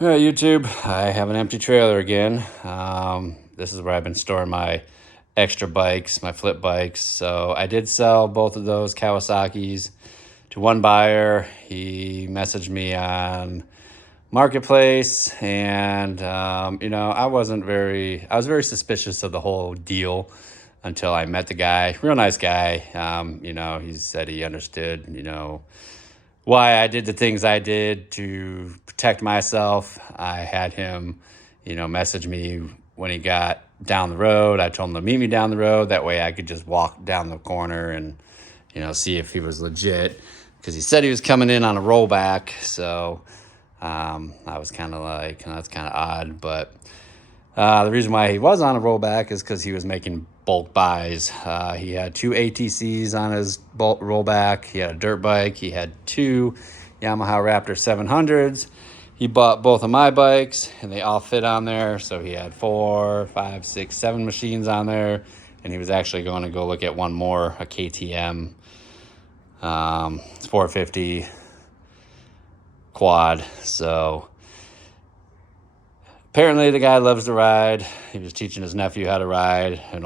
All right, YouTube, I have an empty trailer again. This is where I've been storing my extra bikes, my flip bikes. So I did sell both of those Kawasaki's to one buyer. He messaged me on Marketplace, and I was very suspicious of the whole deal until I met the guy. Real nice guy. He said he understood, why I did the things I did to protect myself. I had him, message me when he got down the road. I told him to meet me down the road. That way I could just walk down the corner and, see if he was legit. Because he said he was coming in on a rollback. So I was kind of like, that's kind of odd. But the reason why he was on a rollback is because he was making bulk buys. He had 2 ATCs on his bulk rollback. He had a dirt bike. He had 2 Yamaha Raptor 700s. He bought both of my bikes, and they all fit on there. So he had 4, 5, 6, 7 machines on there. And he was actually going to go look at one more, a KTM 450 quad. So apparently the guy loves to ride. He was teaching his nephew how to ride, an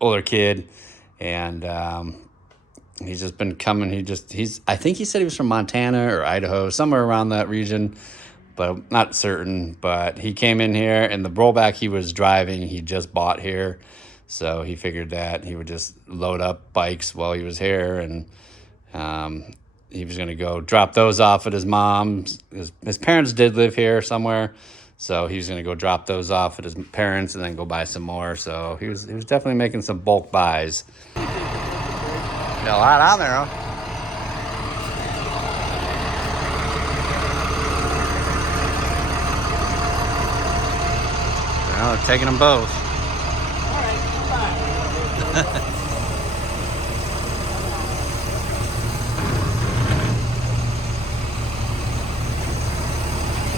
older kid, and he's just been coming. I think he said he was from Montana or Idaho, somewhere around that region, but I'm not certain. But he came in here, and the rollback he was driving, he just bought here. So he figured that he would just load up bikes while he was here, and he was going to go drop those off at his mom's. His parents did live here somewhere, so he was going to go drop those off at his parents and then go buy some more. So he was definitely making some bulk buys. Got a lot on there, huh? Well, they're taking them both. All right, come on.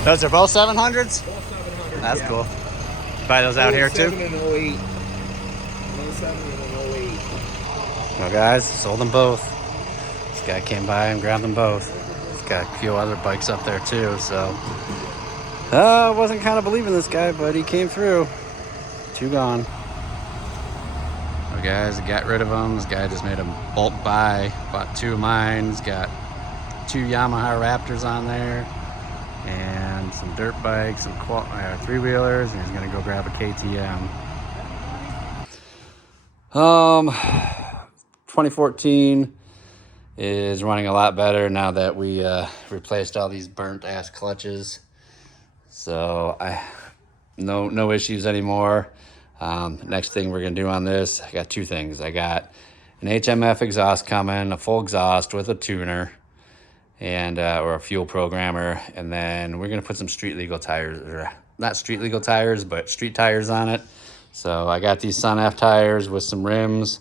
Those are both 700s? Both 700. That's yeah. cool. Buy those out here too? 07 and 08. 07 and 08. Well, guys, sold them both. This guy came by and grabbed them both. He's got a few other bikes up there too, so. I wasn't kind of believing this guy, but he came through. 2 gone. Well, guys, got rid of them. This guy just made a bulk buy. Bought 2 of mine. He's got 2 Yamaha Raptors on there, and some dirt bikes, some 3-wheelers, and he's gonna go grab a KTM. 2014 is running a lot better now that we replaced all these burnt ass clutches. So no issues anymore. Next thing we're gonna do on this, I got 2 things. I got an HMF exhaust coming, a full exhaust with a tuner, and or a fuel programmer, and then we're gonna put some street legal tires, or not street legal tires, but street tires on it. So I got these Sun F tires with some rims.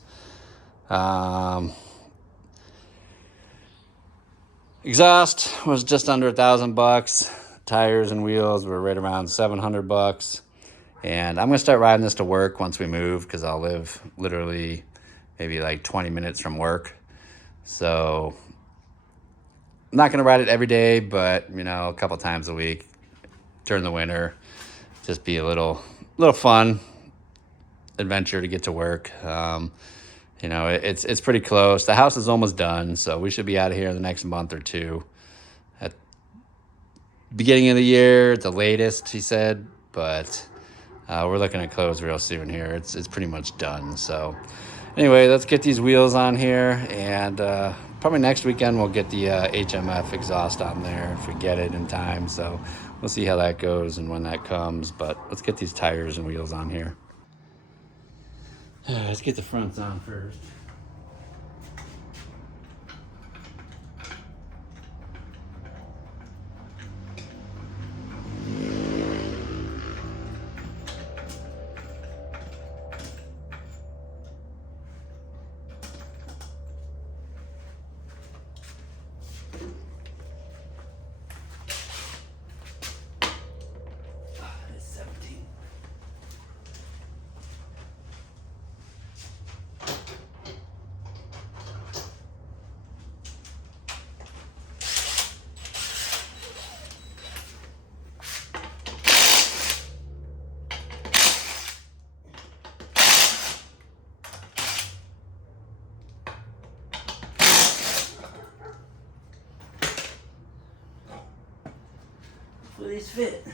Exhaust was just under $1,000. Tires and wheels were right around $700. And I'm gonna start riding this to work once we move, because I'll live literally maybe like 20 minutes from work. So I'm not gonna ride it every day, but a couple times a week during the winter, just be a little fun adventure to get to work. It's pretty close. The house is almost done, so we should be out of here in the next month or 2. At beginning of the year, at the latest, he said, but we're looking at close real soon here. It's pretty much done. So anyway, let's get these wheels on here, and probably next weekend we'll get the HMF exhaust on there if we get it in time. So we'll see how that goes and when that comes, but let's get these tires and wheels on here. Let's get the fronts on first. It's 17. Hopefully these fit.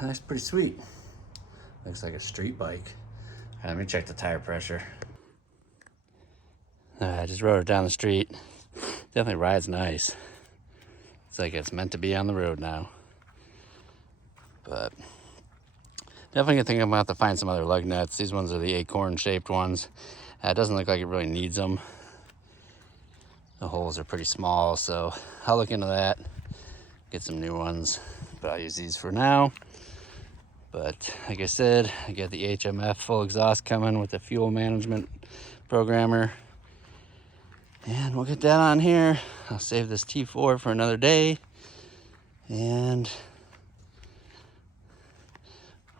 That's pretty sweet. Looks like a street bike. All right, let me check the tire pressure. I just rode it down the street. Definitely rides nice. It's like it's meant to be on the road now. But definitely think I'm gonna have to find some other lug nuts. These ones are the acorn shaped ones. It doesn't look like it really needs them. The holes are pretty small, so I'll look into that. Get some new ones, but I'll use these for now. But like I said, I got the HMF full exhaust coming with the fuel management programmer. And we'll get that on here. I'll save this T4 for another day. And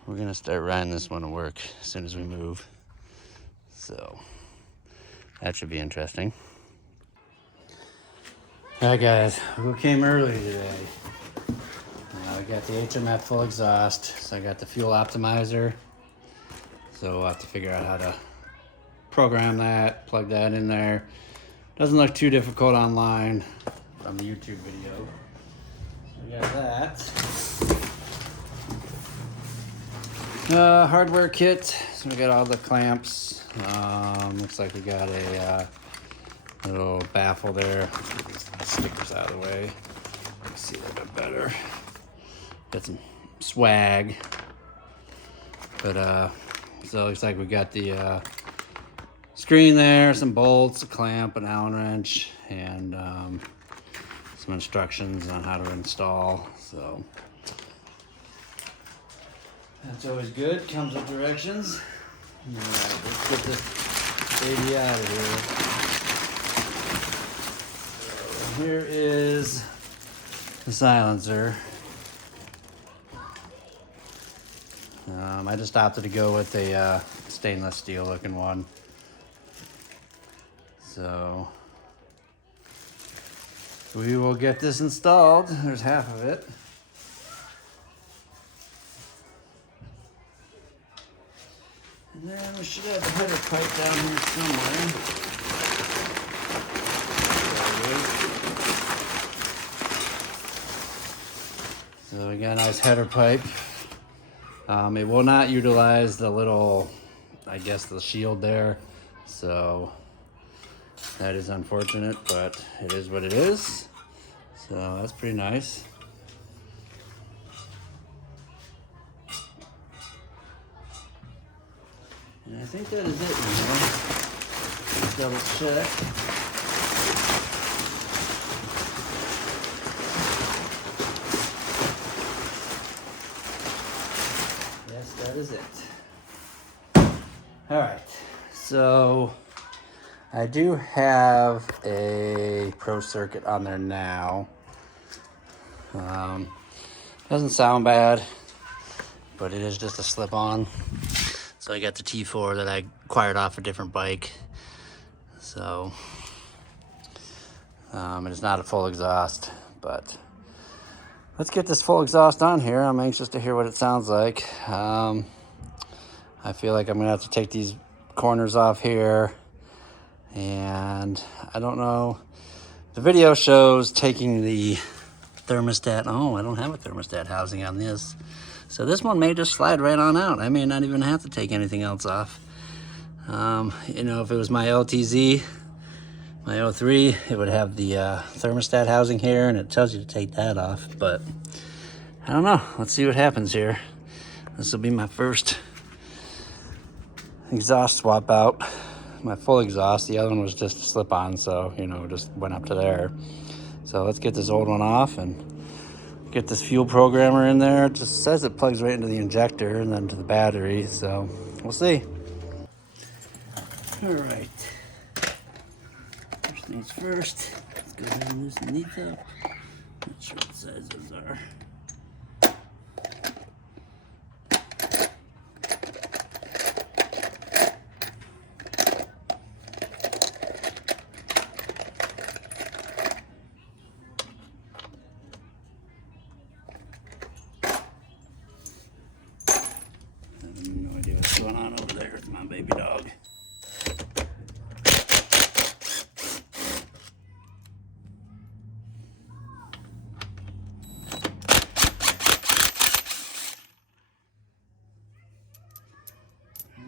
we're gonna start riding this one to work as soon as we move. So that should be interesting. All right guys, who came early today? I got the HMF full exhaust, so I got the fuel optimizer. So we'll have to figure out how to program that, plug that in there. Doesn't look too difficult online from the YouTube video. So we got that. Hardware kit, so we got all the clamps. Looks like we got a little baffle there. Get the stickers out of the way. Let's see a little bit better. Got some swag. But so it looks like we got the screen there, some bolts, a clamp, an Allen wrench, and some instructions on how to install. So that's always good. Comes with directions. All right, let's get this baby out of here. So here is the silencer. I just opted to go with a stainless steel looking one. So we will get this installed. There's half of it. And then we should have the header pipe down here somewhere. There it is. So we got a nice header pipe. It will not utilize the little, I guess, the shield there. So that is unfortunate, but it is what it is. So that's pretty nice. And I think that is it, Let's double check. Yes, that is it. All right, so I do have a pro circuit on there now. Doesn't sound bad, but it is just a slip-on. So I got the T4 that I acquired off a different bike. So it's not a full exhaust, but let's get this full exhaust on here. I'm anxious to hear what it sounds like. I feel like I'm gonna have to take these corners off here, and I don't know. The video shows taking the thermostat. Oh, I don't have a thermostat housing on this. So this one may just slide right on out. I may not even have to take anything else off. You know, if it was my LTZ, my 03, it would have the thermostat housing here, and it tells you to take that off. But I don't know. Let's see what happens here. This will be my first exhaust swap out. My full exhaust. The other one was just a slip-on, so, you know, just went up to there. So let's get this old one off and get this fuel programmer in there. It just says it plugs right into the injector and then to the battery, so we'll see. All right. First things first, let's go ahead and loosen these up. Not sure what size those are. No idea what's going on over there. It's my baby dog.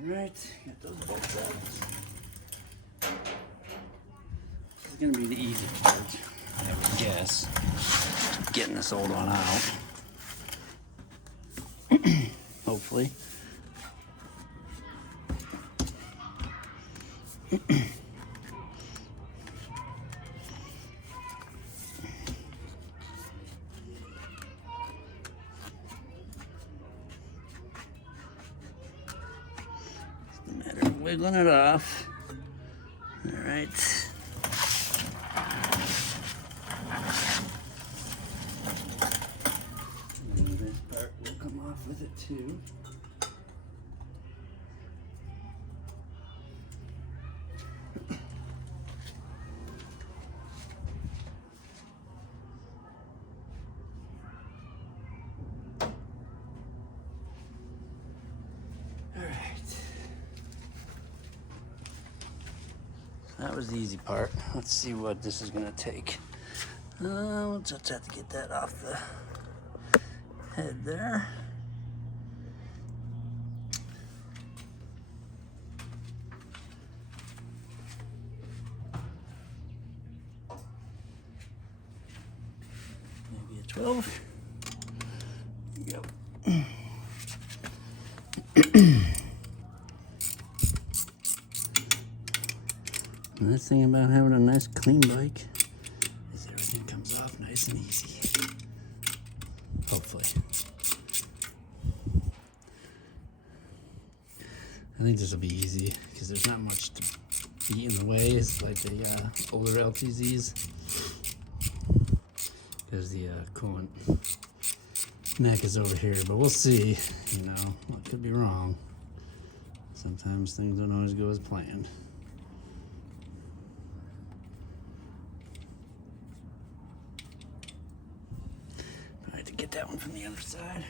Alright, got those bolts out. This is gonna be the easy part, I would guess. Getting this old one out. Hopefully. Matter of wiggling it off. All right. And this part will come off with it too. That was the easy part. Let's see what this is gonna take. We'll just have to get that off the head there. Maybe a 12. There you go. The nice thing about having a nice clean bike is everything comes off nice and easy. Hopefully. I think this will be easy because there's not much to be in the way. It's like the older LTZs. Because the coolant neck is over here, but we'll see. You know, I could be wrong. Sometimes things don't always go as planned. Get that one from the other side.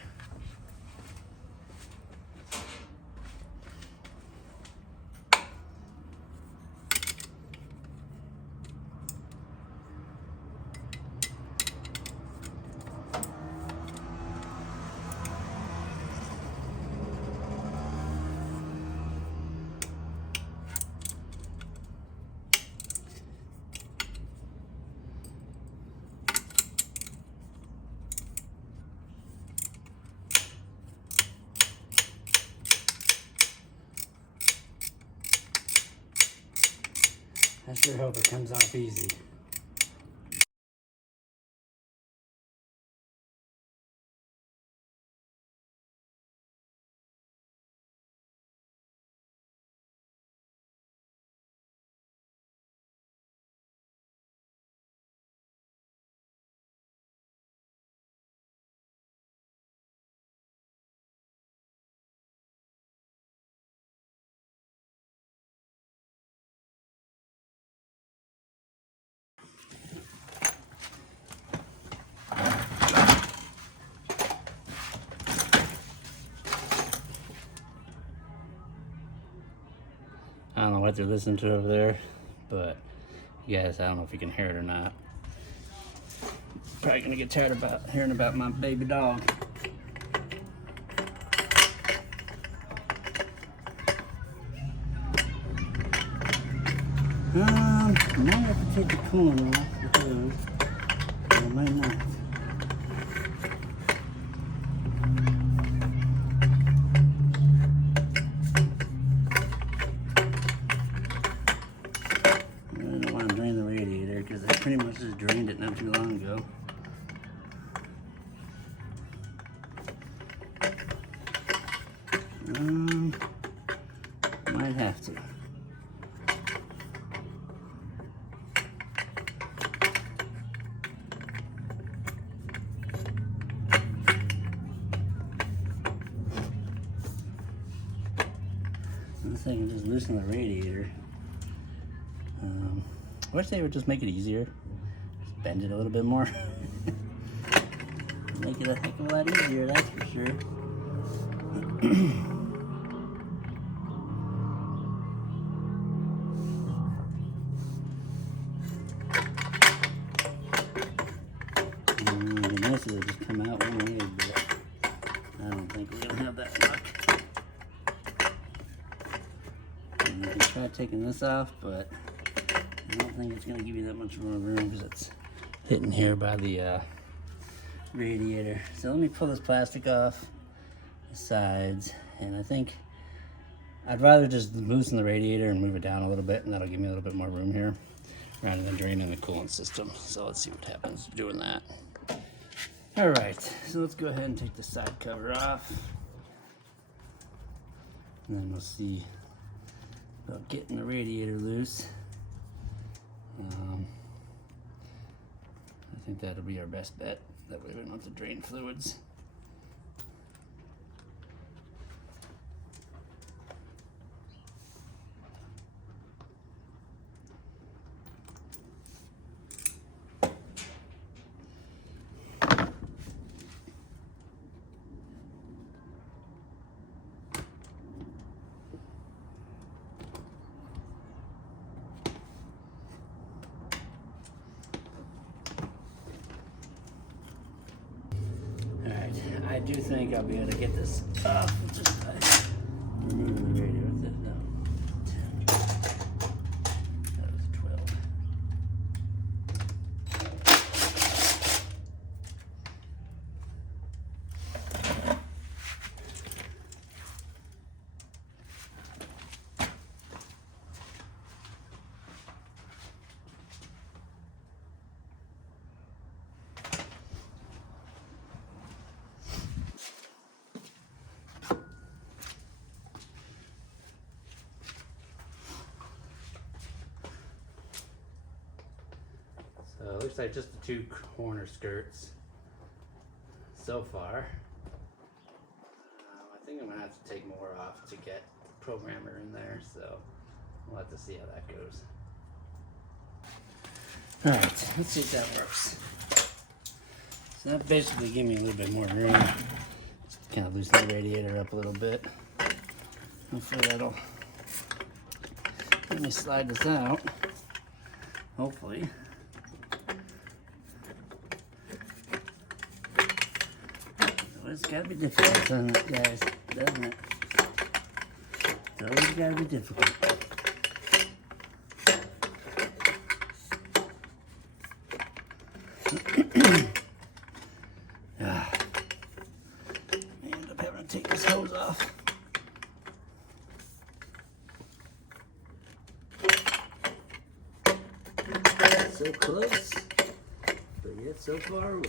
I sure hope it comes off easy. I don't know what they're listening to over there, but yes, I don't know if you can hear it or not. Probably gonna get tired about hearing about my baby dog. I might have to take the coolant off the hood, but I might not. Pretty much just drained it not too long ago. Might have to. I think I can just loosen the radiator. I wish they would just make it easier. Just bend it a little bit more. Make it a heck of a lot easier, that's for sure. It'd be nice if it would just come out one way, but I don't think we're gonna have that luck. You can try taking this off, but I don't think it's going to give you that much more room because it's hitting here by the radiator. So let me pull this plastic off the sides, and I think I'd rather just loosen the radiator and move it down a little bit, and that'll give me a little bit more room here rather than draining the coolant system. So let's see what happens doing that. All right, so let's go ahead and take the side cover off, and then we'll see about getting the radiator loose. I think that'll be our best bet. That way we don't have to drain fluids. I do think I'll be able to get this off just by removing the radiator. What's it? No. 10. That was 12. So it looks like just the two corner skirts so far. I think I'm gonna have to take more off to get the programmer in there, so we'll have to see how that goes. All right, let's see if that works. So that basically gave me a little bit more room. Just kind of loosen the radiator up a little bit. Hopefully that'll let me slide this out. Hopefully. It's gotta be difficult, doesn't it, guys? Doesn't it? It's always gotta be difficult. I end up having to take this hose off. So close, but yet so far away.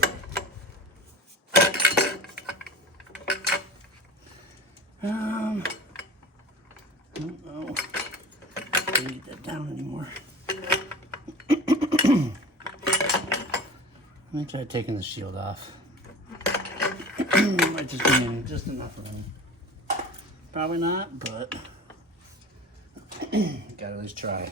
I don't know if I can get that down anymore. Let me try taking the shield off. Might just be just enough room. Probably not, but gotta at least try.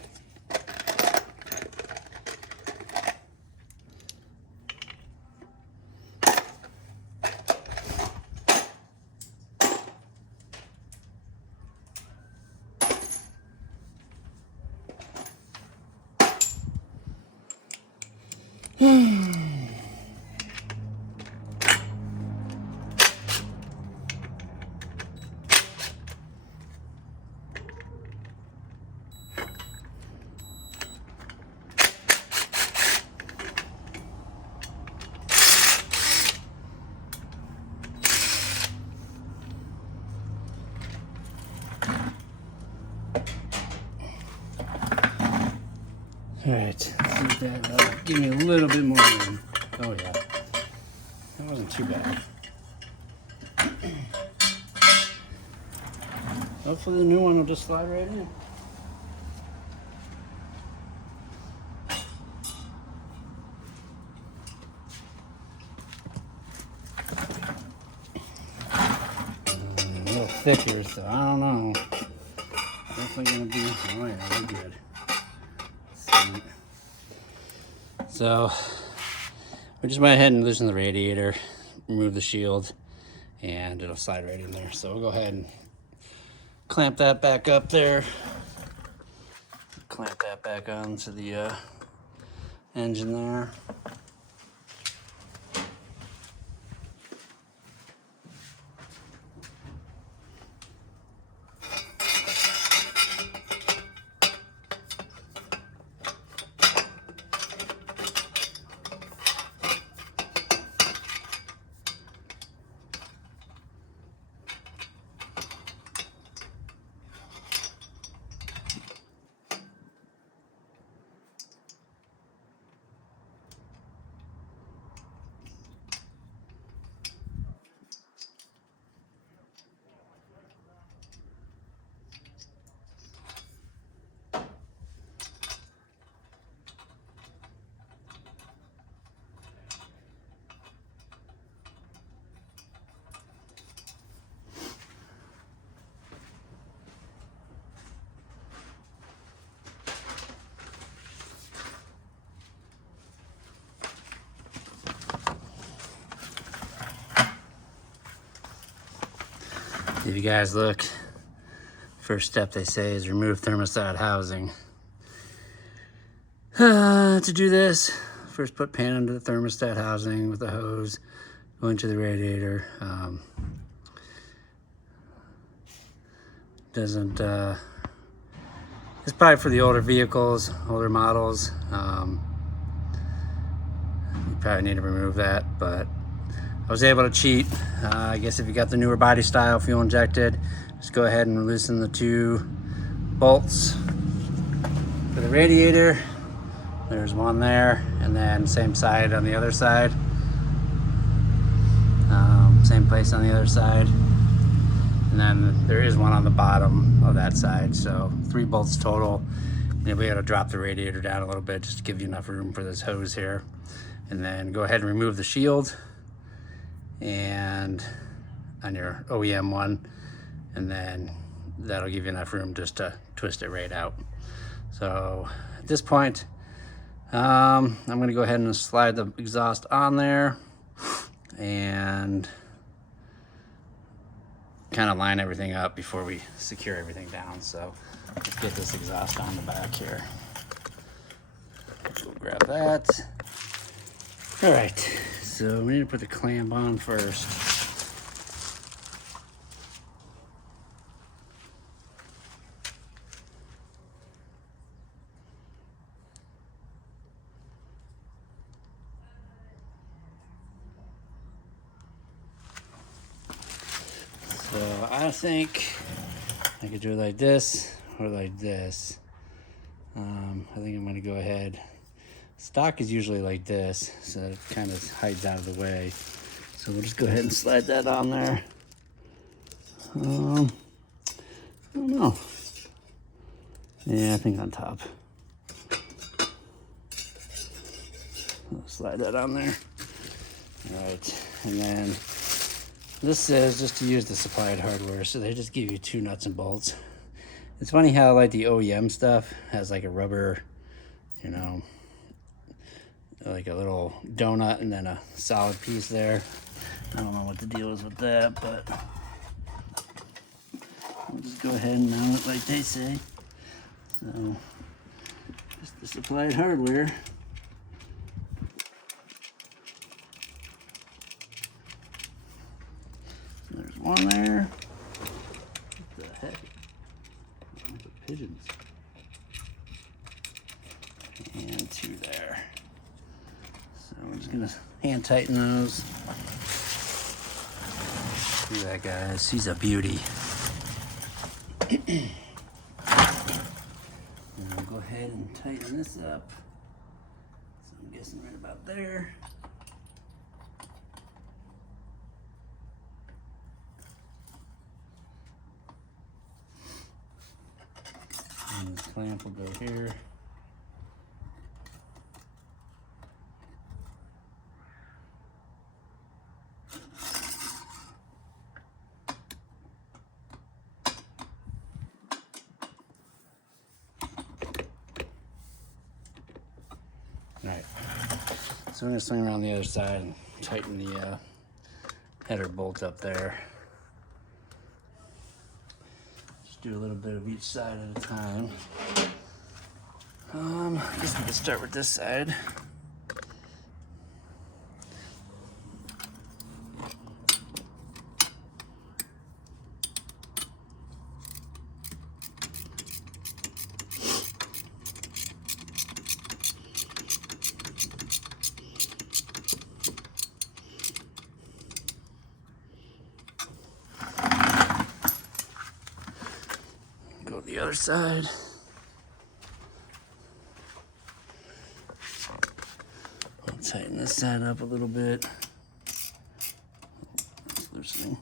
All right, see if that'll give me a little bit more room. Oh yeah, that wasn't too bad. Hopefully the new one will just slide right in. A little thicker, so I don't know. Definitely gonna be, oh yeah, we're good. Sweet. So we just went ahead and loosened the radiator, remove the shield, and it'll slide right in there. So we'll go ahead and clamp that back up there. Clamp that back onto the engine there. If you guys look, first step they say is remove thermostat housing. To do this, first put pan under the thermostat housing with a hose, go into the radiator. Doesn't, it's probably for the older vehicles, older models. You probably need to remove that, but I was able to cheat. I guess if you got the newer body style fuel injected, just go ahead and loosen the 2 bolts for the radiator. There's one there, and then same side on the other side. Same place on the other side. And then there is one on the bottom of that side, so 3 bolts total. And we got to drop the radiator down a little bit just to give you enough room for this hose here. And then go ahead and remove the shield and on your OEM one, and then that'll give you enough room just to twist it right out. So at this point, I'm gonna go ahead and slide the exhaust on there and kind of line everything up before we secure everything down. So let's get this exhaust on the back here. We'll grab that. All right, so we need to put the clamp on first. So I think I could do it like this or like this. I think I'm gonna go ahead. Stock is usually like this, so it kind of hides out of the way. So we'll just go ahead and slide that on there. I don't know. Yeah, I think on top. I'll slide that on there. All right, and then this says just to use the supplied hardware, so they just give you 2 nuts and bolts. It's funny how like the OEM stuff has like a rubber, you know, like a little donut and then a solid piece there. I don't know what the deal is with that, but I'll just go ahead and mount it like they say. So just the supplied hardware. So there's one there. What the heck? The pigeons. And 2 there. So I'm just gonna hand tighten those. See that, guys? She's a beauty. And I'll go ahead and tighten this up. So I'm guessing right about there. And this clamp will go here. All right, so we're gonna swing around the other side and tighten the header bolt up there. Just do a little bit of each side at a time. I guess we can start with this side. Go to the other side. I'll tighten this side up a little bit. It's loosening.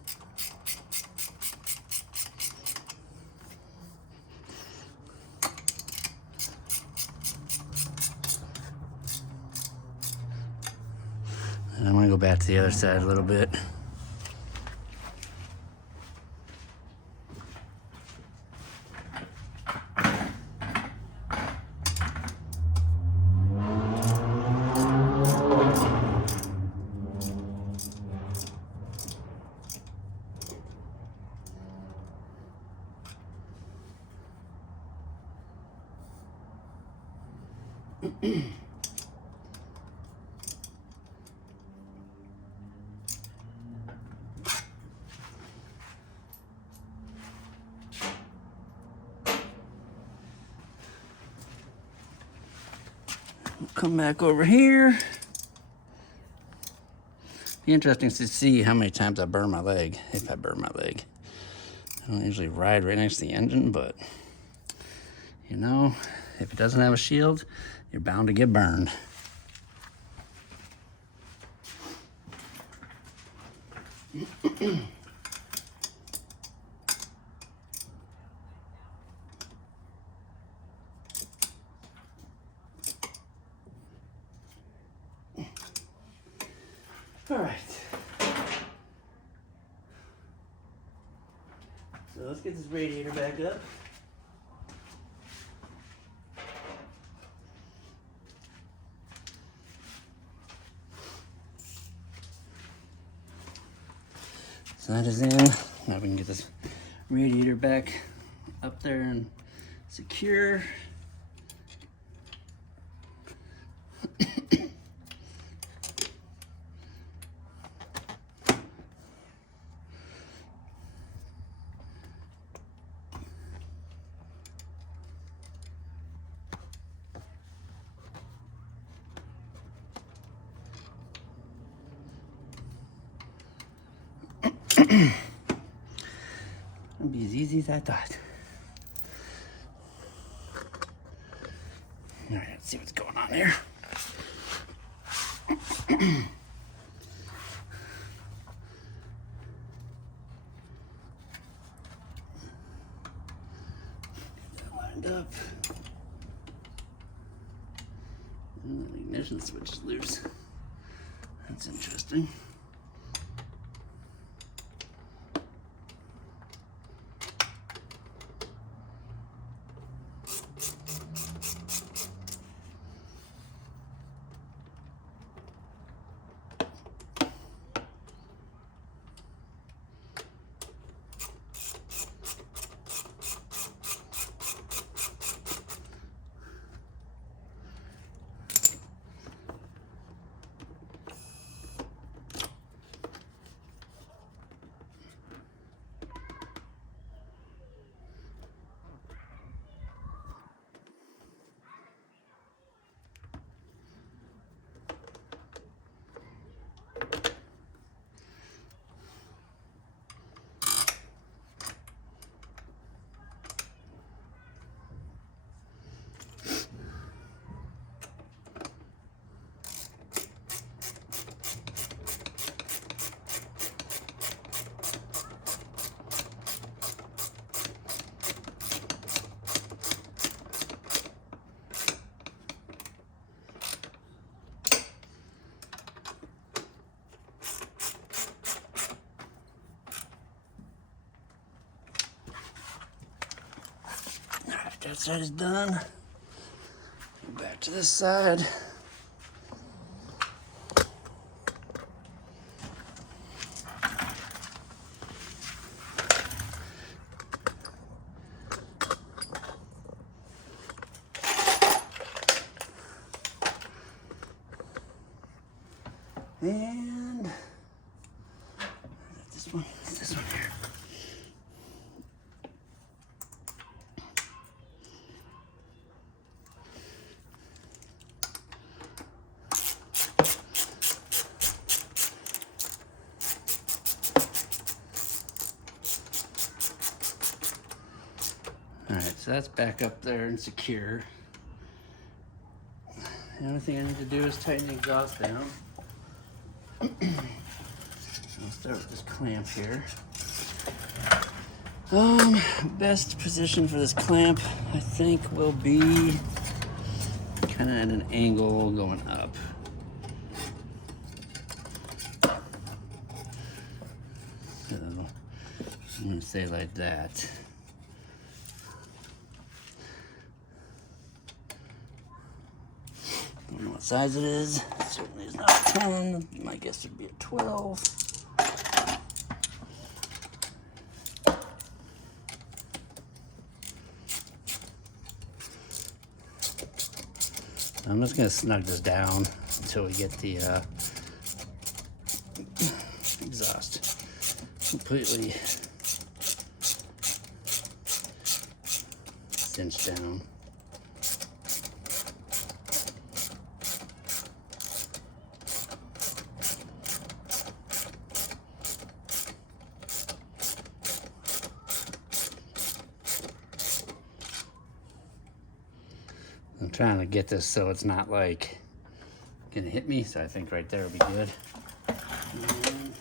And I'm gonna go back to the other side a little bit. Come back over here. Be interesting to see how many times I burn my leg, if I burn my leg. I don't usually ride right next to the engine, but you know, if it doesn't have a shield, you're bound to get burned. All right. So let's get this radiator back up. So that is in. Now we can get this radiator back up there and secure. It'll be as easy as I thought. All right, let's see what's going on here. Get that lined up. And the ignition switch is loose. That's interesting. That side is done. Go back to this side. And this one here. All right, so that's back up there and secure. The only thing I need to do is tighten the exhaust down. I'll start with this clamp here. Best position for this clamp, I think, will be kind of at an angle going up. So I'm gonna say like that. Don't know what size it is. It certainly is not a 10. My guess would be a 12. So I'm just gonna snug this down until we get the exhaust completely cinched down. I'm trying to get this so it's not like gonna hit me, so I think right there will be good. And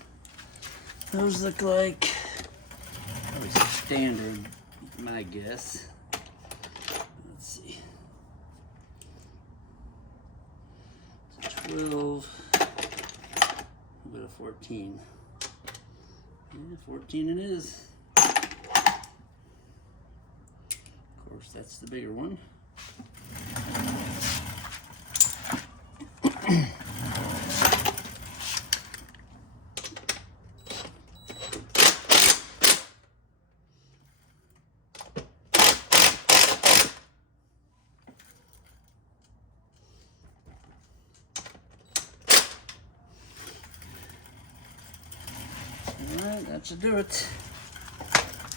those look like probably standard, my guess. Let's see. It's 12, a bit of 14. Yeah, 14 it is. Of course, that's the bigger one. Alright, that should do it.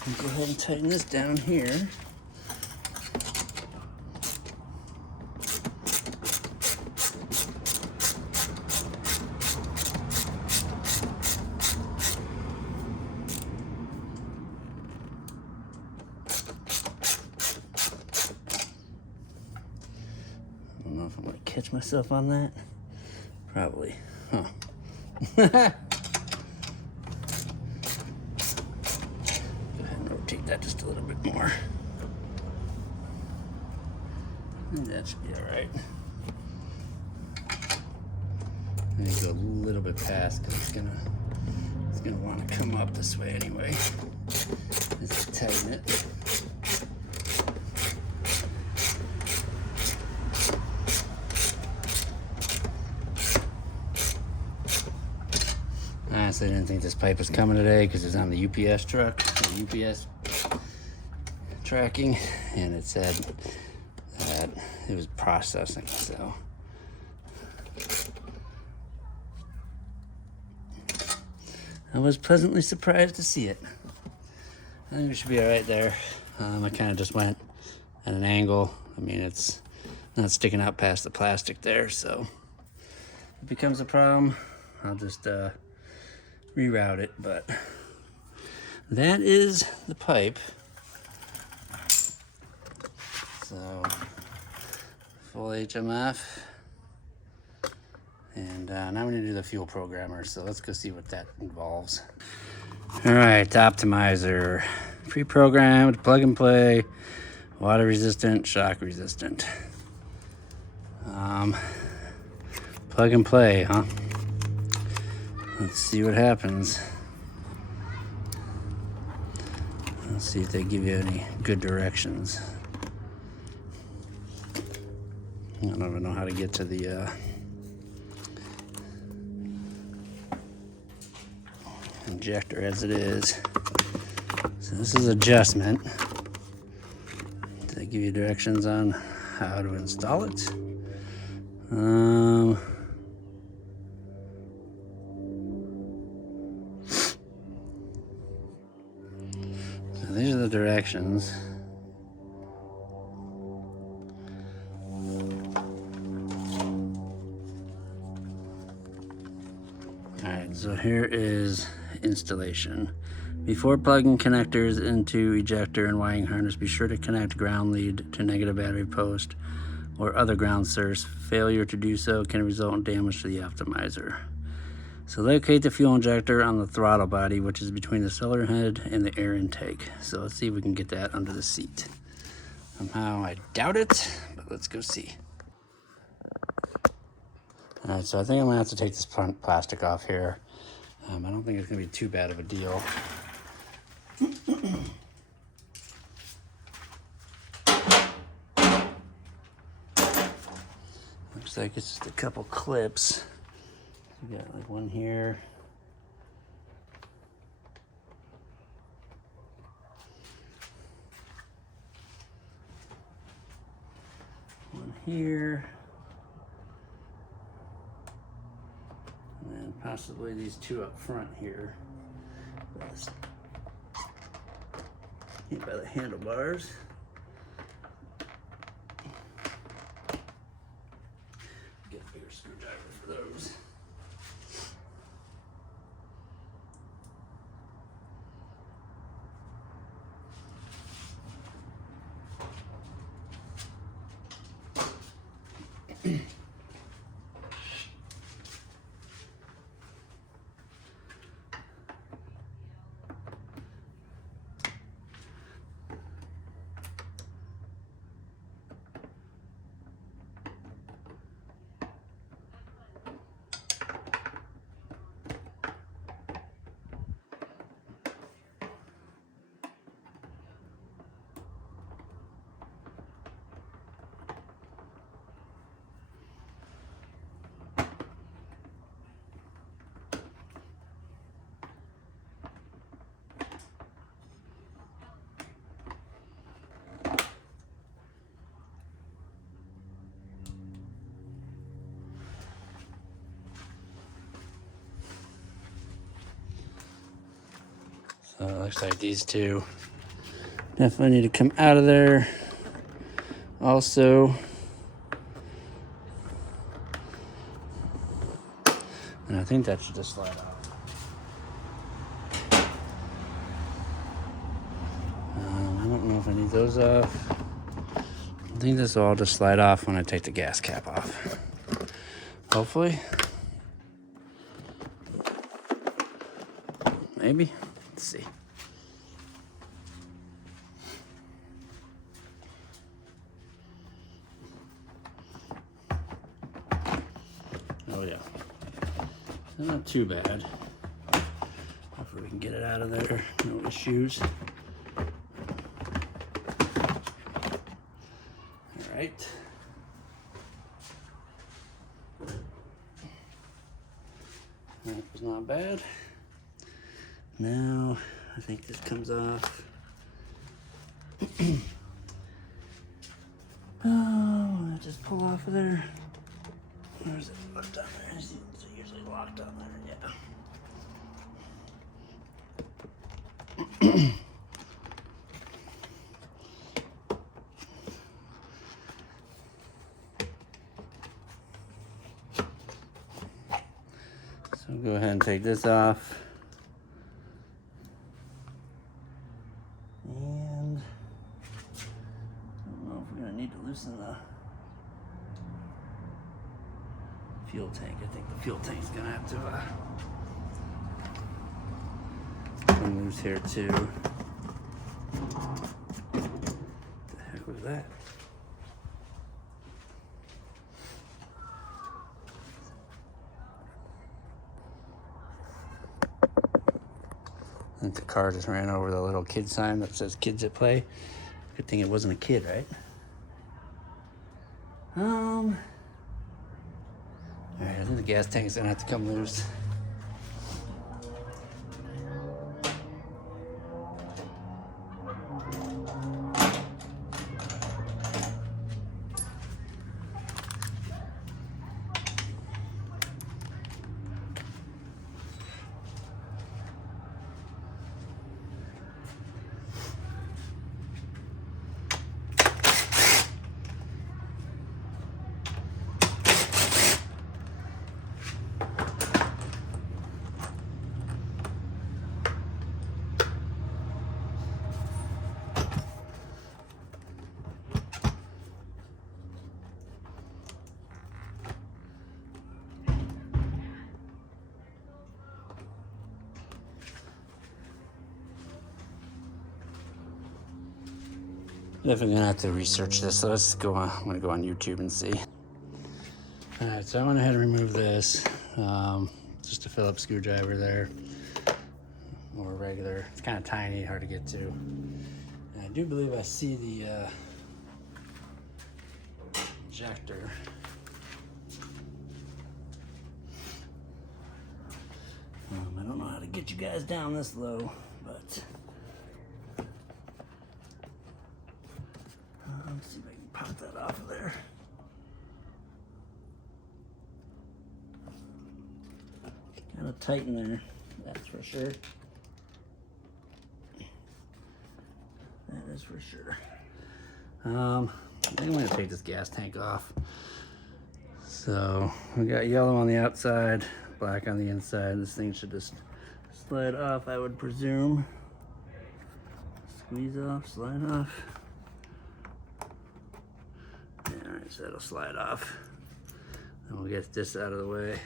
I'll go ahead and tighten this down here. I don't know if I'm going to catch myself on that. Probably. Huh. Go ahead and rotate that just a little bit more. And that should be alright. I need to go a little bit past because it's gonna want to come up this way anyway. Just tighten it. Honestly, I didn't think this pipe was coming today because it's on the UPS truck, the UPS tracking, and it said that it was processing, so. I was pleasantly surprised to see it. I think we should be all right there. I kind of just went at an angle. I mean, it's not sticking out past the plastic there, so if it becomes a problem, I'll just reroute it, but that is the pipe. So, full HMF. And now I'm gonna do the fuel programmer, so let's go see what that involves. All right, optimizer. Pre-programmed, plug and play, water resistant, shock resistant. Plug and play, huh? Let's see what happens. Let's see if they give you any good directions. I don't even know how to get to the injector as it is. So this is adjustment. Do they give you directions on how to install it? So these are the directions. Alright, so here is installation. Before plugging connectors into ejector and wiring harness, be sure to connect ground lead to negative battery post or other ground source. Failure to do so can result in damage to the optimizer. So locate the fuel injector on the throttle body, which is between the cylinder head and the air intake. So let's see if we can get that under the seat. Somehow I doubt it, but let's go see. All right, so I think I'm gonna have to take this front plastic off here. I don't think it's gonna be too bad of a deal. Looks like it's just a couple clips. We got like one here. One here. possibly these two up front here. Hit by the handlebars. Get a bigger screwdriver for those. So it looks like these two definitely need to come out of there. Also, and I think that should just slide off. I don't know if I need those off. I think this will all just slide off when I take the gas cap off. Hopefully. Maybe. Let's see. Oh yeah. Not too bad. Hopefully we can get it out of there. No issues. All right. That was not bad. Now, I think this comes off. Oh, I just pull off of there. Where is it? Locked on there. It's usually locked on there, yeah. So go ahead and take this off. And I don't know if we're gonna need to loosen the fuel tank. I think the fuel tank's gonna have to come loose here too. What the heck was that? I think the car just ran over the little kid sign that says kids at play. Good thing it wasn't a kid, right? All right, I think the gas tank is gonna have to come loose. Definitely gonna have to research this. So let's go on. I'm gonna go on YouTube and see. All right, so I went ahead and removed this. Just a Phillips screwdriver there, or regular. It's kind of tiny, hard to get to. And I do believe I see the ejector. I don't know how to get you guys down this low, but let's see if I can pop that off of there. tight in there, that's for sure. That is for sure. I think I'm gonna take this gas tank off. So we got yellow on the outside, black on the inside. This thing should just slide off, I would presume. Squeeze off, slide off. Yeah, all right, so that'll slide off. And we'll get this out of the way.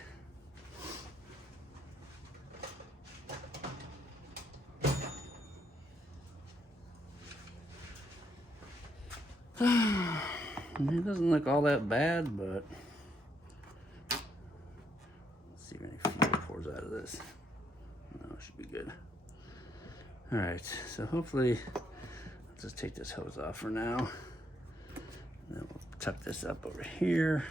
It doesn't look all that bad, but let's see if any fuel pours out of this. No, it should be good. All right, so hopefully, let's just take this hose off for now. And then we'll tuck this up over here.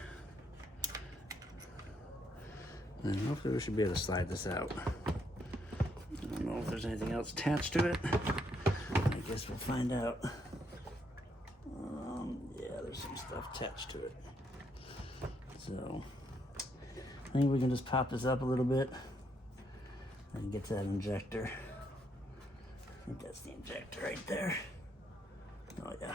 And hopefully we should be able to slide this out. I don't know if there's anything else attached to it. I guess we'll find out. Yeah, there's some stuff attached to it. So, I think we can just pop this up a little bit and get to that injector. I think that's the injector right there. Oh yeah.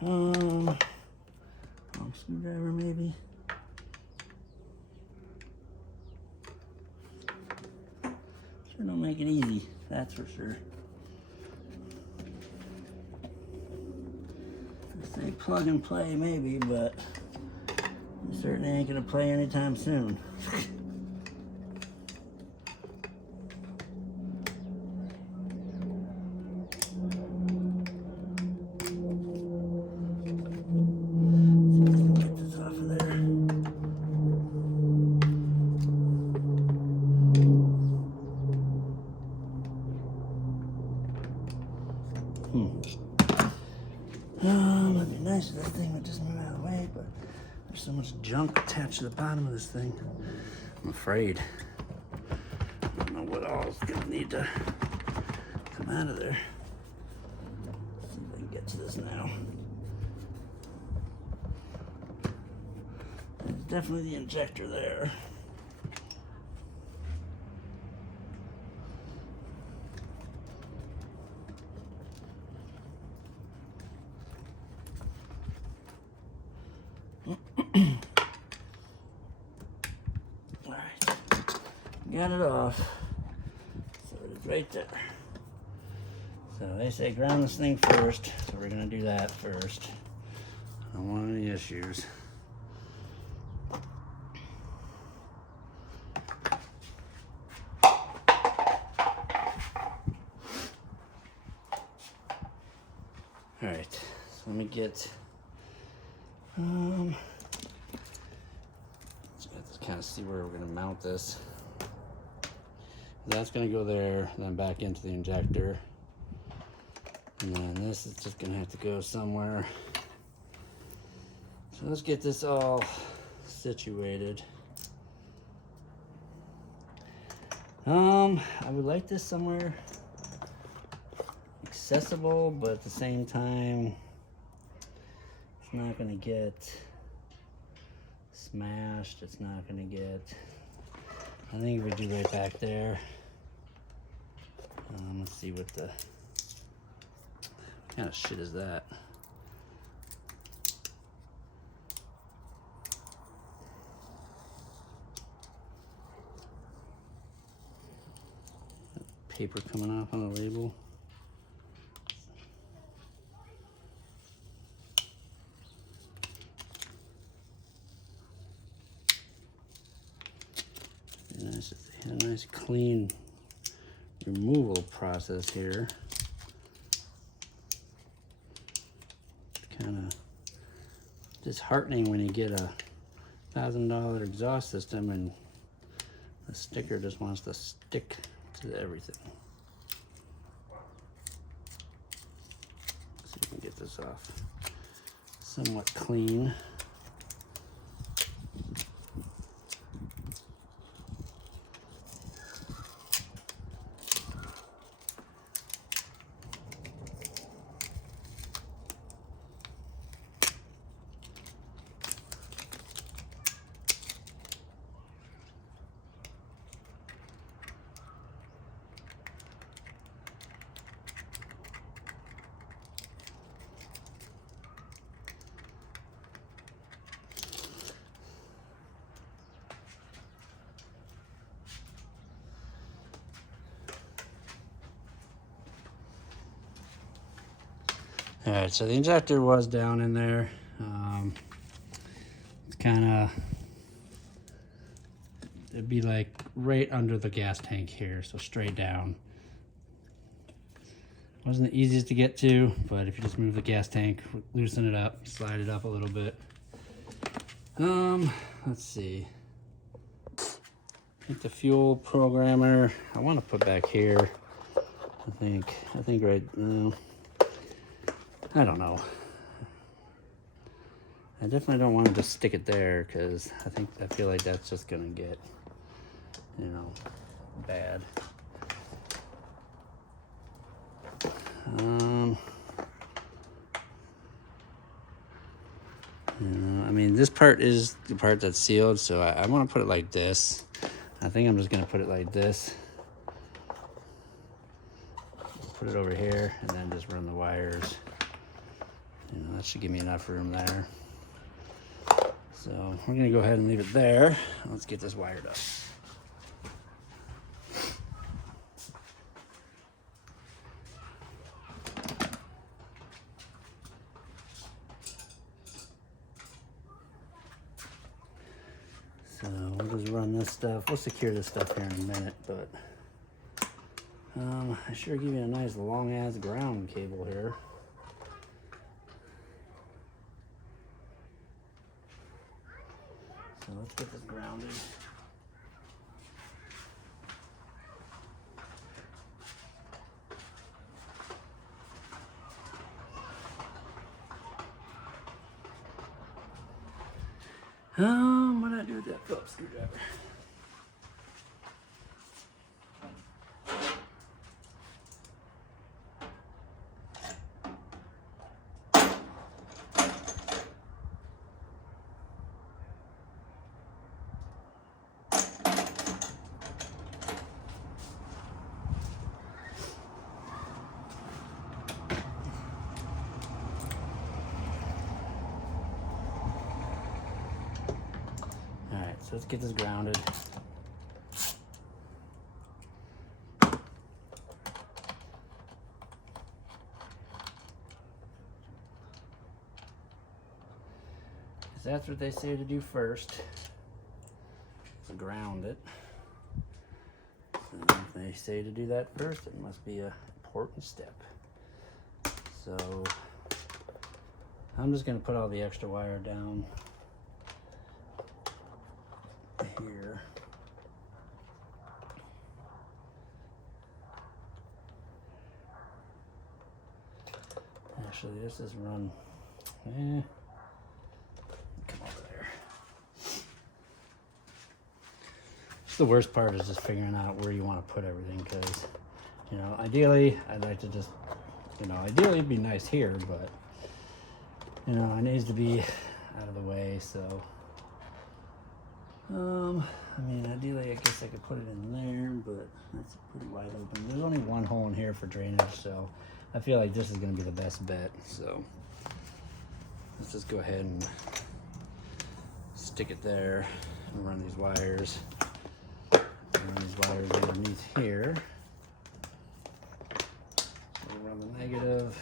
Long screwdriver maybe. Sure don't make it easy, that's for sure. I say plug and play maybe, but you certainly ain't gonna play anytime soon. It'd be nice if this thing would just move out of the way, but there's so much junk attached to the bottom of this thing. I'm afraid. I don't know what all is gonna need to come out of there. Let's see if I can get to this now. There's definitely the injector there. Got it off, so it's right there. So they say ground this thing first, so we're gonna do that first. I don't want any issues. All right, so let me get, let's kind of see where we're gonna mount this. That's gonna go there, then back into the injector. And then this is just gonna have to go somewhere. So let's get this all situated. I would like this somewhere accessible, but at the same time, it's not gonna get smashed. It's not gonna get, I think we do right back there. Let's see what kind of shit is that. Paper coming off on the label. Nice, a nice clean removal process here. It's kind of disheartening when you get a $1,000 exhaust system and the sticker just wants to stick to everything. Let's see if we can get this off somewhat clean. All right, so the injector was down in there. It's kind of, it'd be like right under the gas tank here, so straight down. Wasn't the easiest to get to, but if you just move the gas tank, loosen it up, slide it up a little bit. Let's see. I think the fuel programmer, I want to put back here. I think right, I don't know. I definitely don't want to just stick it there because I feel like that's just gonna get, you know, bad. I mean, this part is the part that's sealed, so I want to put it like this. I think I'm just gonna put it like this. Put it over here and then just run the wires. You know, that should give me enough room there. So we're gonna go ahead and leave it there. Let's get this wired up. So we'll just run this stuff. We'll secure this stuff here in a minute, but I sure give you a nice long ass ground cable here. So let's get this grounded. What did I do with that Phillips screwdriver? So let's get this grounded. Because that's what they say to do first, to ground it. So if they say to do that first, it must be an important step. So I'm just going to put all the extra wire down here. Actually, this is run. Come over there. The worst part is just figuring out where you want to put everything, because, you know, ideally, I'd like to just, you know, ideally it'd be nice here, but, you know, it needs to be out of the way, so. I mean, ideally, I guess I could put it in there, but that's pretty wide open. There's only one hole in here for drainage, so I feel like this is going to be the best bet. So let's just go ahead and stick it there and run these wires. Run these wires underneath here. We'll run the negative.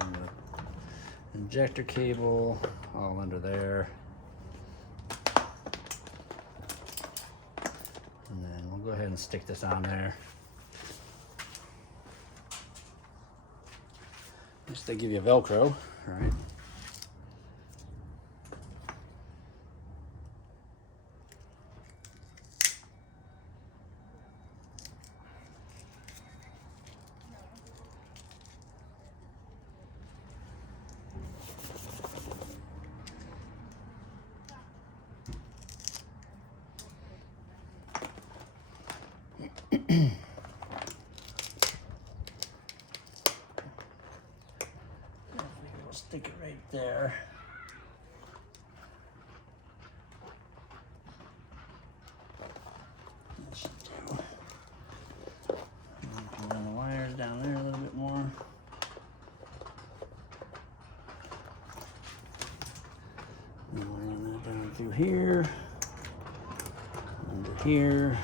Run the injector cable all under there. And then we'll go ahead and stick this on there. Just they give you a Velcro, all right? We'll stick it right there. That should do. And we can run the wires down there a little bit more. And we'll run that down through here, under here.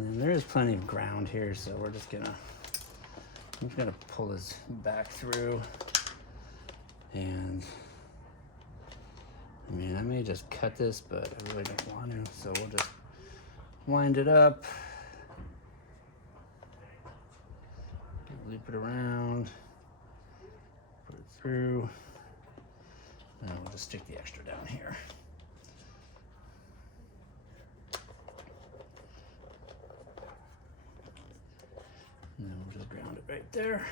And there is plenty of ground here, so I'm just gonna pull this back through. And I mean, I may just cut this, but I really don't want to, so we'll just wind it up, loop it around, put it through, and we'll just stick the extra down here. And then we'll just ground it right there.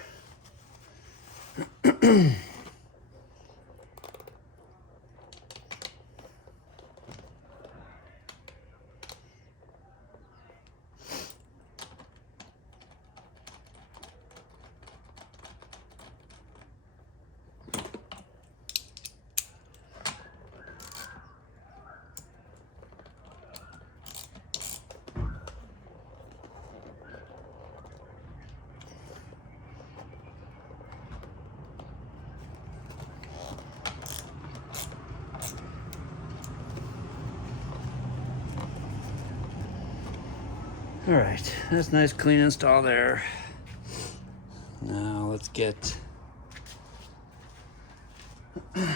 All right, that's a nice clean install there. Now let's get the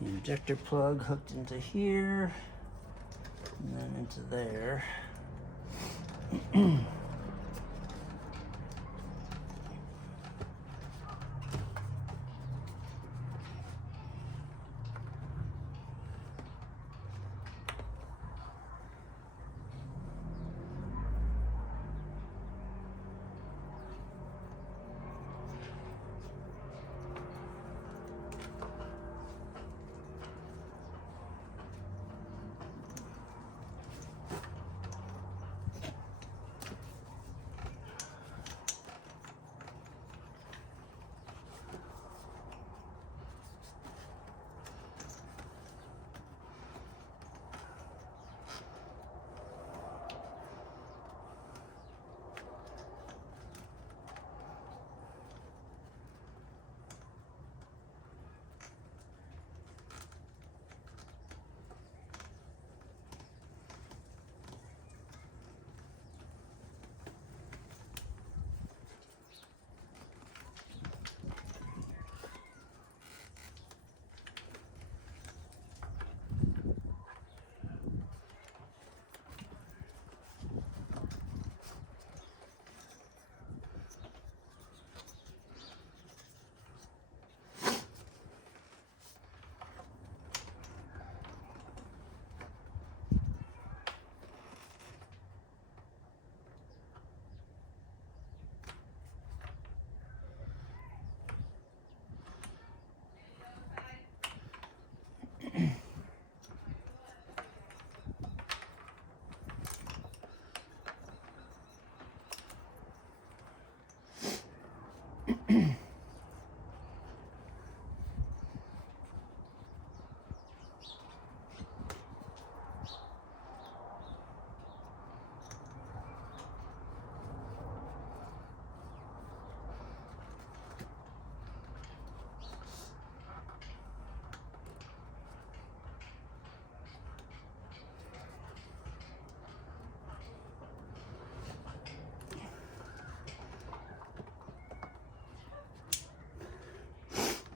injector plug hooked into here and then into there.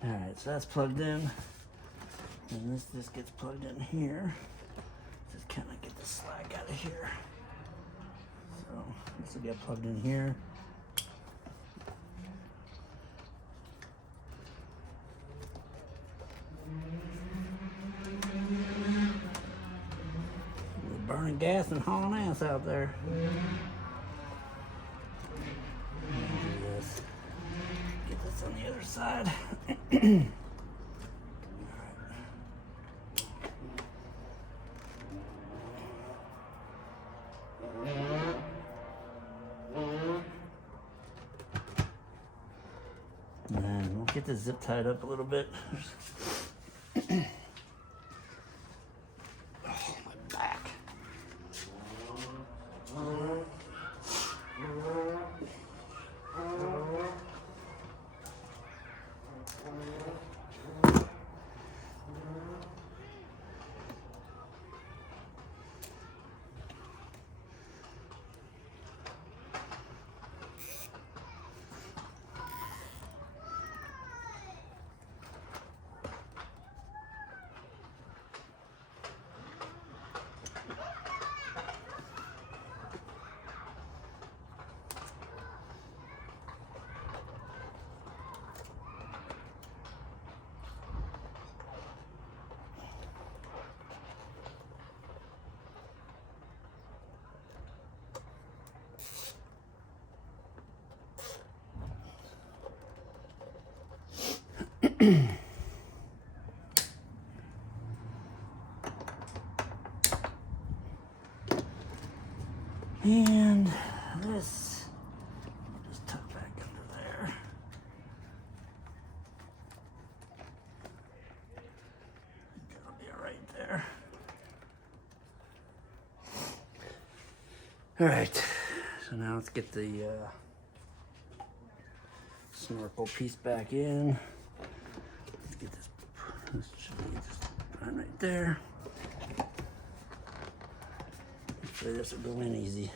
All right, so that's plugged in, and this gets plugged in here. Just kind of get the slack out of here. So this will get plugged in here. We're burning gas and hauling ass out there. Do this. Get this on the other side. And then we'll get this zip tied up a little bit. Oh, my back. And this, I'll just tuck back under there. That'll be all right there. All right, so now let's get the snorkel piece back in. Let's get this should be just right there. Hopefully this will go in easy.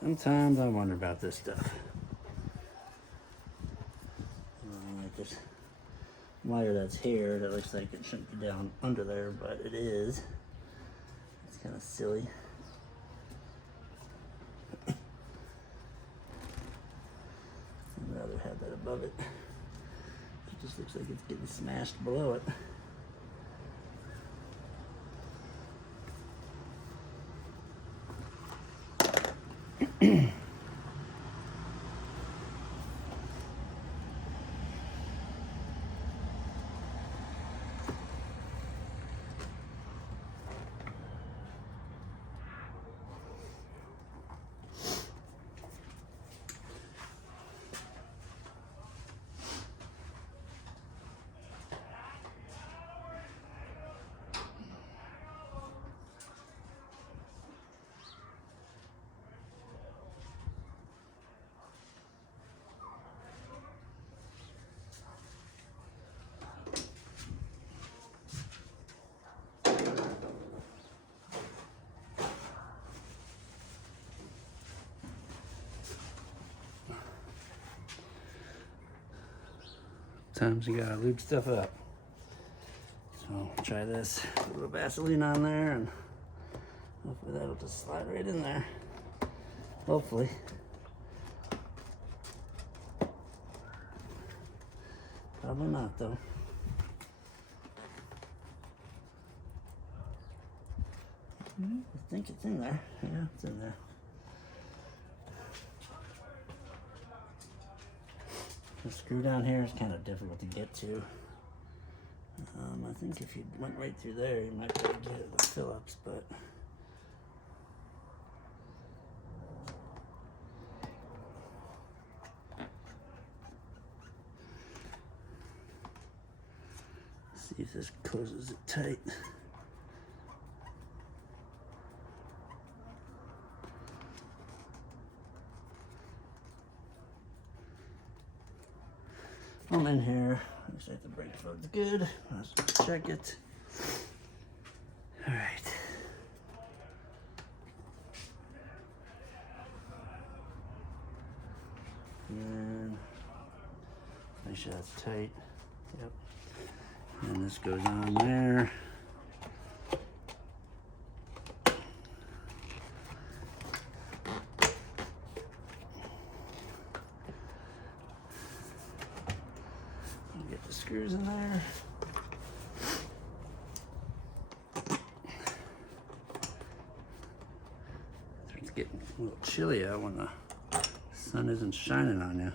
Sometimes I wonder about this stuff. Like this wire that's here, that looks like it shouldn't be down under there, but it is. It's kind of silly. I'd rather have that above it. It just looks like it's getting smashed below it. Sometimes you gotta lube stuff up. So try this, put a little Vaseline on there, and hopefully that'll just slide right in there. Hopefully. Probably not though. I think it's in there. Yeah, it's in there. The screw down here is kind of difficult to get to. I think if you went right through there, you might be able to get it with Phillips, but see if this closes it tight. I'm in here. Looks like the brake plug's good. Let's check it. All right. And make sure that's tight. Yep. And this goes on there. Get the screws in there. It's getting a little chilly out when the sun isn't shining on you.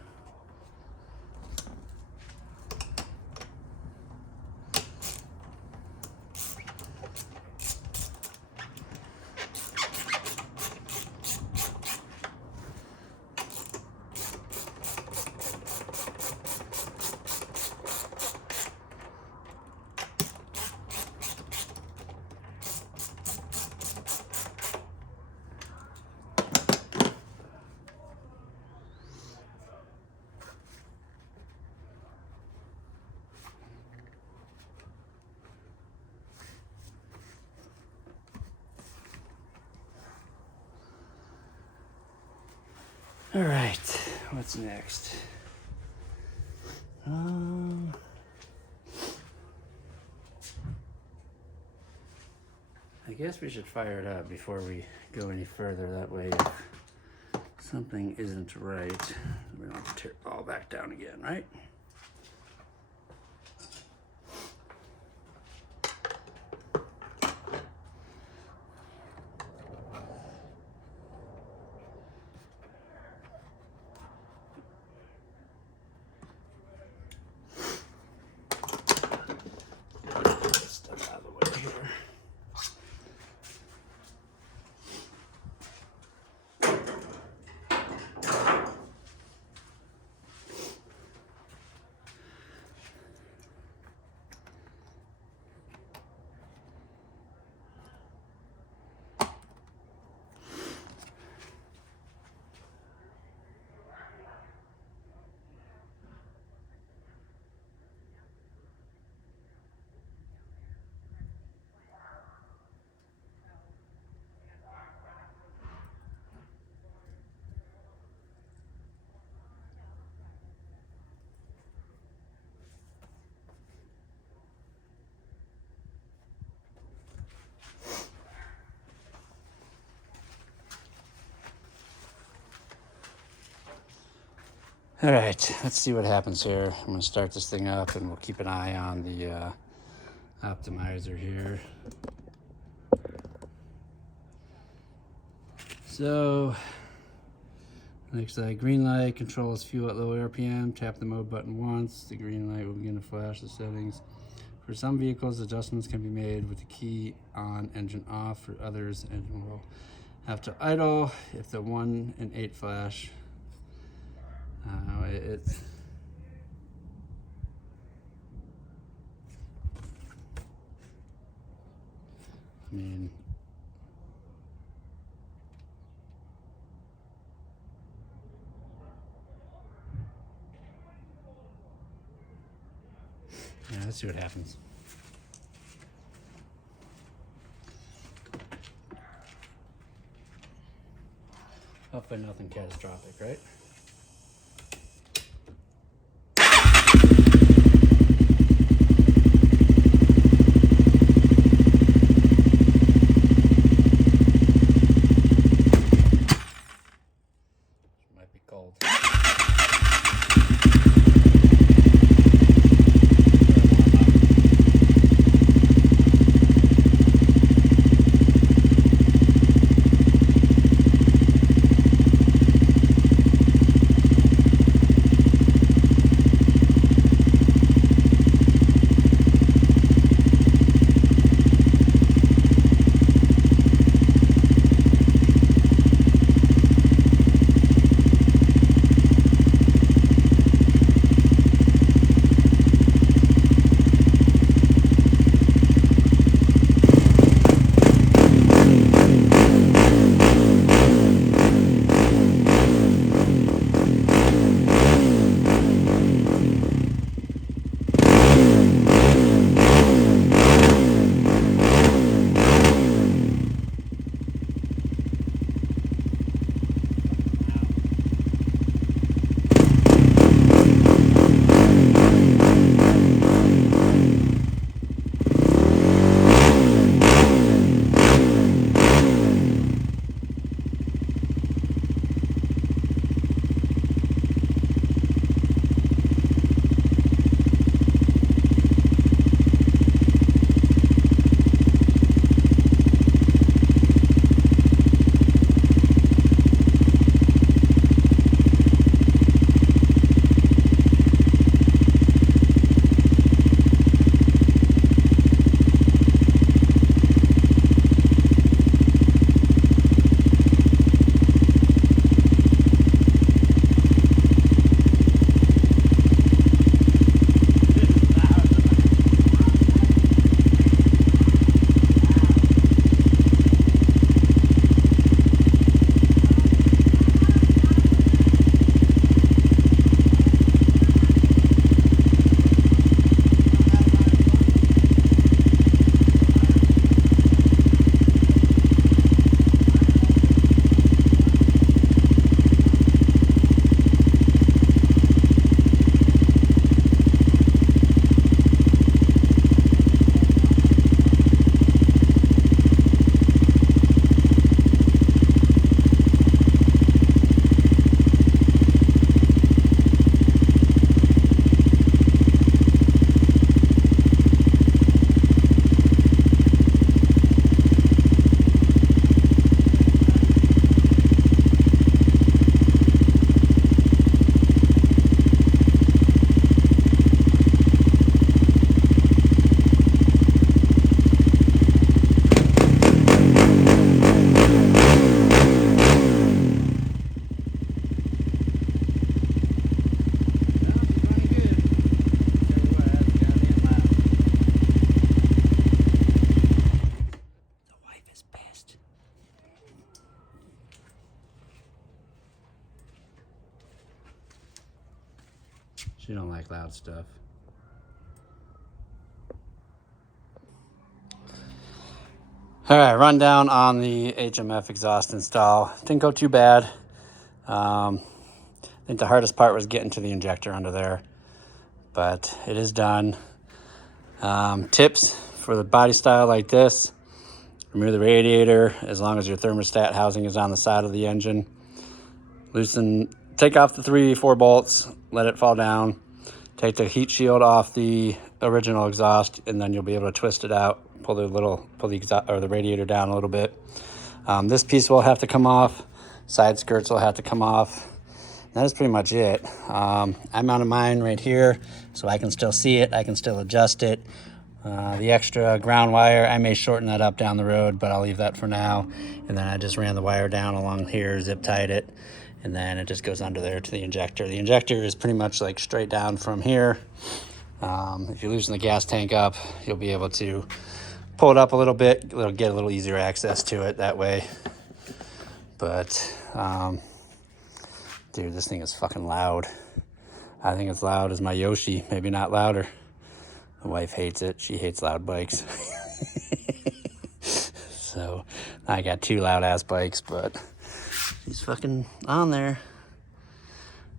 All right, what's next? I guess we should fire it up before we go any further. That way, if something isn't right, we don't have to tear it all back down again, right? Stuff out of the way here. All right, let's see what happens here. I'm gonna start this thing up and we'll keep an eye on the optimizer here. So, looks like green light controls fuel at low RPM. Tap the mode button once. The green light will begin to flash the settings. For some vehicles, adjustments can be made with the key on, engine off. For others, engine will have to idle if the 1 and 8 flash. It's I mean, yeah, let's see what happens. Hopefully nothing catastrophic, right? Might be cold. She don't like loud stuff. All right, rundown on the HMF exhaust install. Didn't go too bad. I think the hardest part was getting to the injector under there, but it is done. Tips for the body style like this: remove the radiator as long as your thermostat housing is on the side of the engine. Take off the 3-4 bolts, let it fall down. Take the heat shield off the original exhaust, and then you'll be able to twist it out. Pull the exhaust or the radiator down a little bit. This piece will have to come off. Side skirts will have to come off. That is pretty much it. I mounted mine right here so I can still see it. I can still adjust it. The extra ground wire, I may shorten that up down the road, but I'll leave that for now. And then I just ran the wire down along here, zip tied it, and then it just goes under there to the injector. The injector is pretty much like straight down from here. If you loosen the gas tank up, you'll be able to pull it up a little bit. It'll get a little easier access to it that way. But, dude, this thing is fucking loud. I think it's loud as my Yoshi, maybe not louder. The wife hates it. She hates loud bikes. So I got 2 loud ass bikes, but she's fucking on there.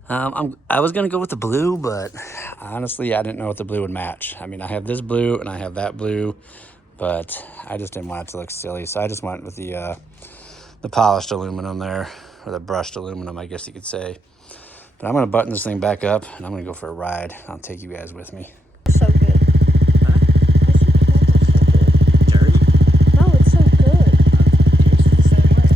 I was gonna go with the blue, but honestly, I didn't know if the blue would match. I mean, I have this blue and I have that blue, but I just didn't want it to look silly, so I just went with the polished aluminum there, or the brushed aluminum, I guess you could say. But I'm gonna button this thing back up and I'm gonna go for a ride. I'll take you guys with me. So good. Huh? I said Toyota's so good. Dirty? No, it's so good. Yours is the same way.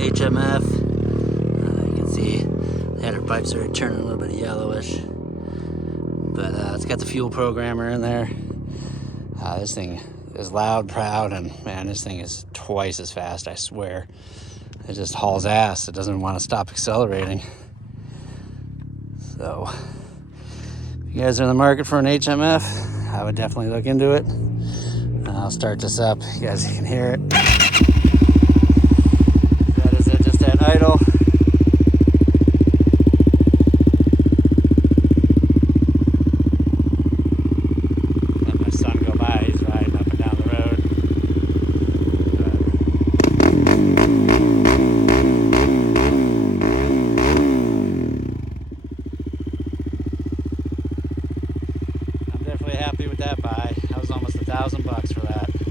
HMF. You can see the header pipes are turning a little bit yellowish, but it's got the fuel programmer in there. This thing is loud, proud, and man, this thing is twice as fast, I swear. It just hauls ass. It doesn't want to stop accelerating. So if you guys are in the market for an HMF, I would definitely look into it. I'll start this up. You guys can hear it. sitting idle. Let my son go by. He's riding up and down the road. I'm definitely happy with that buy. That was almost $1,000 for that.